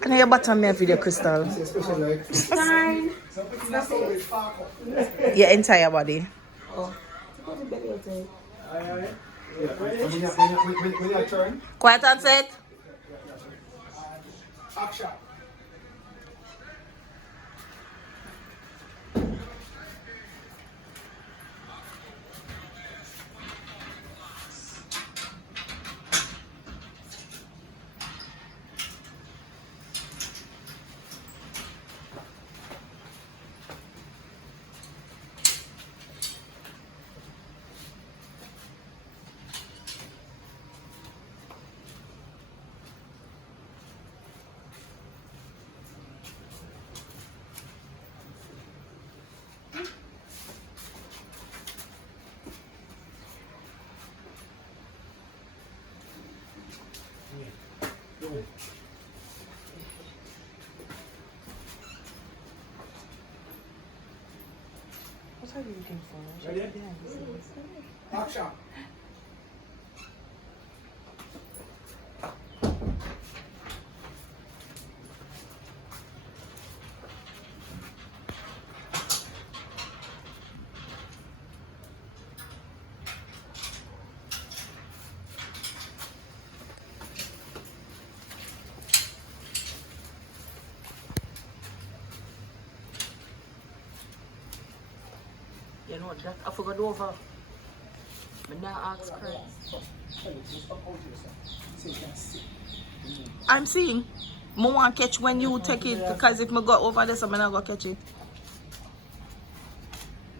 Can I hear button me a video, Crystal? Nine. Your entire body. Oh. Belly outside. When you turn, Quiet and set. action. What are you looking for? Ready? Action. You know that I forgot over. But now ask Chris. I'm seeing. I want to catch when you take it because if I go over this, I'm not going to catch it.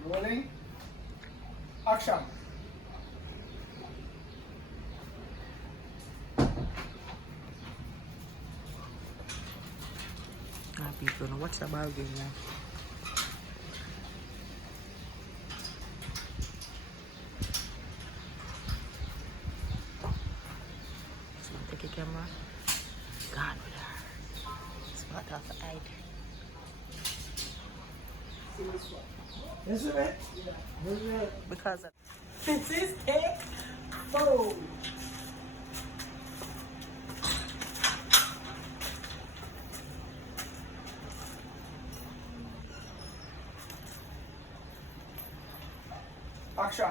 Rolling. Action. People, now watch the ball game now. So take a camera. Gone with her. Spot off the eye. This is it? Because of This is take 4. Action.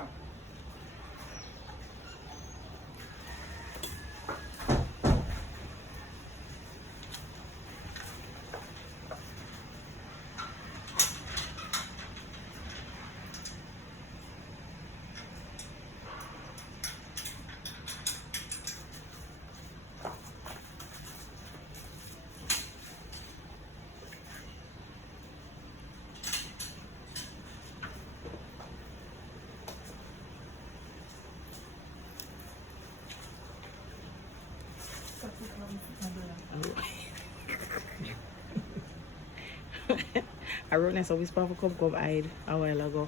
I wrote this, so we spoke for come hide a while ago.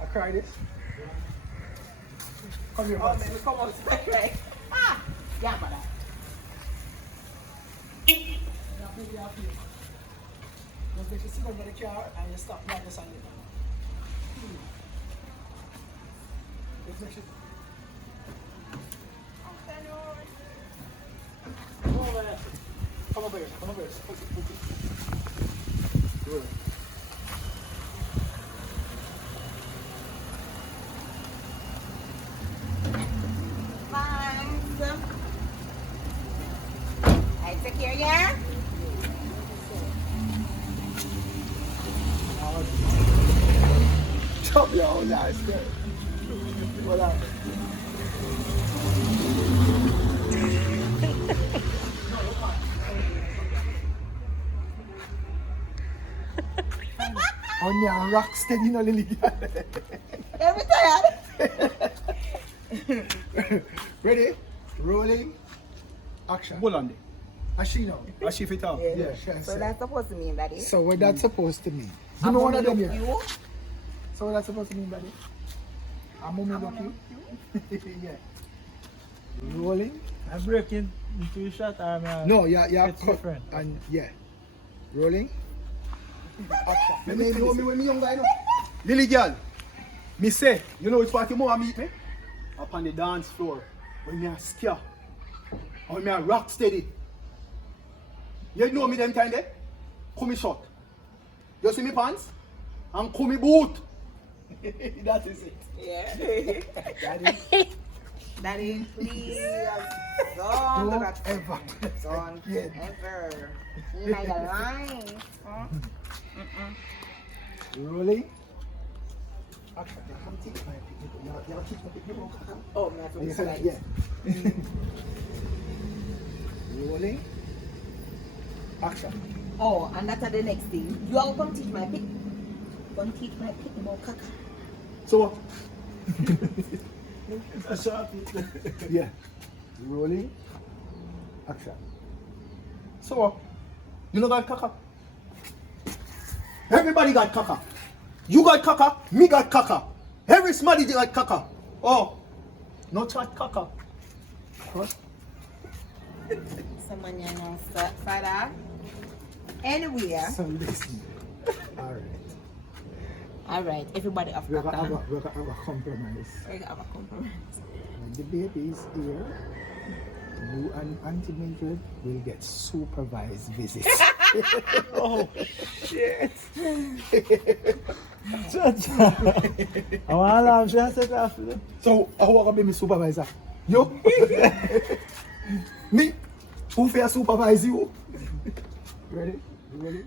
I cry this. Come here, man. Come on, right. Ah! Yeah, but If you sit over the car and you stop like this on it. Come over here. Come over here. Good. Thanks. I take care, yeah? Chop your own eyes, good. Voilà. On your rock steady, no lily. Every tired. Ready? Rolling. Action. Hold on there. As she know. As she fit out. Yeah, sure. So that's supposed to mean, Daddy. So what that's supposed to mean? I'm You know one of them look here. you. So what that's supposed to mean, buddy? I'm gonna look you. Yeah. Rolling. I'm breaking into a shot. No, yeah, it's cut. different. And yeah. Rolling. Action. You know me when me young guy, no? Lily girl, me say, you know which part you want meet me? Up on the dance floor. When me a scare. Or me a rock steady. You know me them time there? Come me short. You see me pants? And come me boot. That is it. Yeah. Daddy. Daddy, please. Don't do that. ever. Don't Yeah. ever. You like a line. Huh? Rolling. Action. Come take my picnic. You have a kick my picnic. Oh, my foot is Yeah. Rolling. Action. Oh, and that's the next thing. You all come teach my pick. Come teach my pick about caca. So what? A shot. Yeah. Rolling. Action. So what? You know got caca? Everybody got caca. You got caca, me got caca. Every smarty got caca. Oh, no chat caca. What? Someone you know, father. Anywhere. So listen. Alright. Alright, everybody have We're gonna caca. have a compromise. We're gonna have a compromise. When the baby is here, you and Auntie Mildred will get supervised visits. Oh, shit. I want to laugh. She has to laugh. So, how will I be my supervisor? You? Me? Who fair supervise you? Ready? You ready?